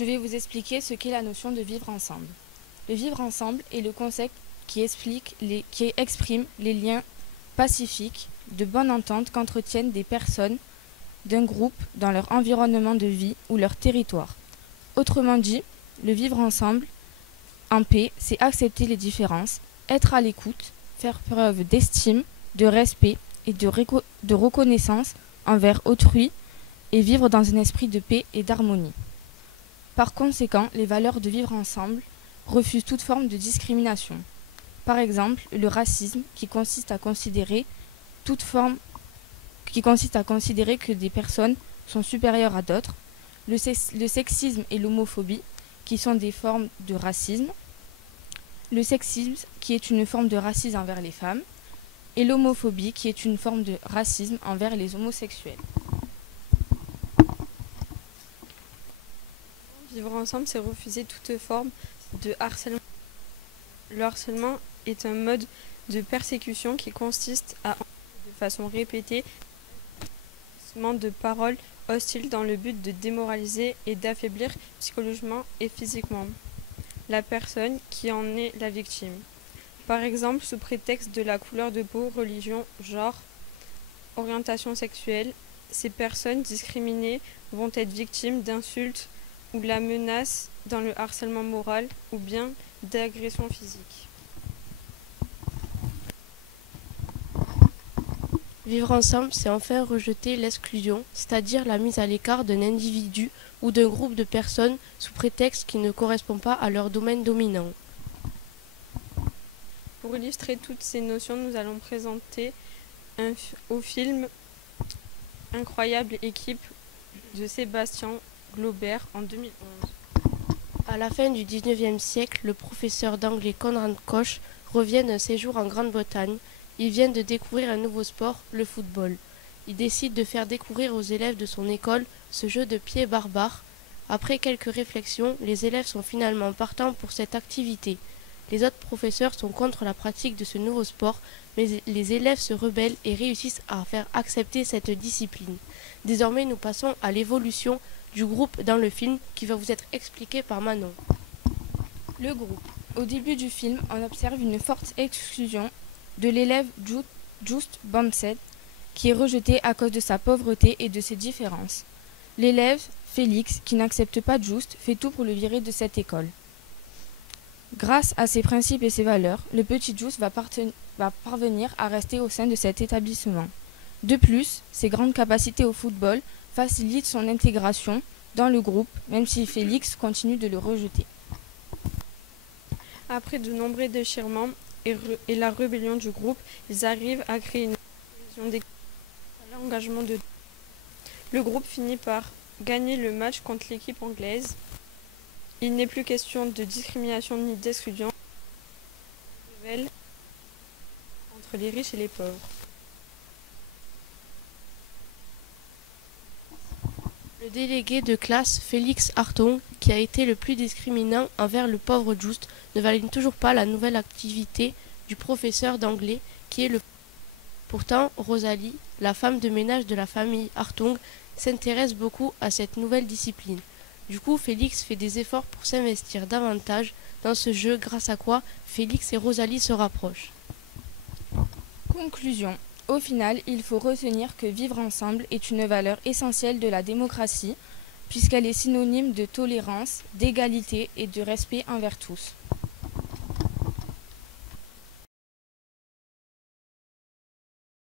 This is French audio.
Je vais vous expliquer ce qu'est la notion de vivre ensemble. Le vivre ensemble est le concept qui exprime les liens pacifiques, de bonne entente qu'entretiennent des personnes d'un groupe dans leur environnement de vie ou leur territoire. Autrement dit, le vivre ensemble, en paix, c'est accepter les différences, être à l'écoute, faire preuve d'estime, de respect et de reconnaissance envers autrui et vivre dans un esprit de paix et d'harmonie. Par conséquent, les valeurs de vivre ensemble refusent toute forme de discrimination. Par exemple, le racisme qui consiste à considérer que des personnes sont supérieures à d'autres, le sexisme et l'homophobie qui sont des formes de racisme, le sexisme qui est une forme de racisme envers les femmes et l'homophobie qui est une forme de racisme envers les homosexuels. Vivre ensemble, c'est refuser toute forme de harcèlement. Le harcèlement est un mode de persécution qui consiste à employer de façon répétée de paroles hostiles dans le but de démoraliser et d'affaiblir psychologiquement et physiquement la personne qui en est la victime. Par exemple, sous prétexte de la couleur de peau, religion, genre, orientation sexuelle, ces personnes discriminées vont être victimes d'insultes ou la menace dans le harcèlement moral ou bien d'agressions physiques. Vivre ensemble, c'est enfin rejeter l'exclusion, c'est-à-dire la mise à l'écart d'un individu ou d'un groupe de personnes sous prétexte qui ne correspond pas à leur domaine dominant. Pour illustrer toutes ces notions, nous allons présenter au film Incroyable équipe de Sébastien Glaubert en 2011. À la fin du XIXe siècle, le professeur d'anglais Conrad Koch revient d'un séjour en Grande-Bretagne. Il vient de découvrir un nouveau sport, le football. Il décide de faire découvrir aux élèves de son école ce jeu de pied barbare. Après quelques réflexions, les élèves sont finalement partants pour cette activité. Les autres professeurs sont contre la pratique de ce nouveau sport, mais les élèves se rebellent et réussissent à faire accepter cette discipline. Désormais, nous passons à l'évolution du groupe dans le film qui va vous être expliqué par Manon. Le groupe. Au début du film, on observe une forte exclusion de l'élève Just Bansed, qui est rejeté à cause de sa pauvreté et de ses différences. L'élève, Félix, qui n'accepte pas Just, fait tout pour le virer de cette école. Grâce à ses principes et ses valeurs, le petit Just va parvenir à rester au sein de cet établissement. De plus, ses grandes capacités au football facilitent son intégration dans le groupe, même si Félix continue de le rejeter. Après de nombreux déchirements et la rébellion du groupe, ils arrivent à créer une cohésion d'équipe à l'engagement de. Le groupe finit par gagner le match contre l'équipe anglaise. Il n'est plus question de discrimination ni d'exclusion entre les riches et les pauvres. Le délégué de classe, Félix Hartung, qui a été le plus discriminant envers le pauvre Just, ne valide toujours pas la nouvelle activité du professeur d'anglais qui est le. Pourtant, Rosalie, la femme de ménage de la famille Hartung, s'intéresse beaucoup à cette nouvelle discipline. Du coup, Félix fait des efforts pour s'investir davantage dans ce jeu, grâce à quoi Félix et Rosalie se rapprochent. Conclusion. Au final, il faut retenir que vivre ensemble est une valeur essentielle de la démocratie, puisqu'elle est synonyme de tolérance, d'égalité et de respect envers tous.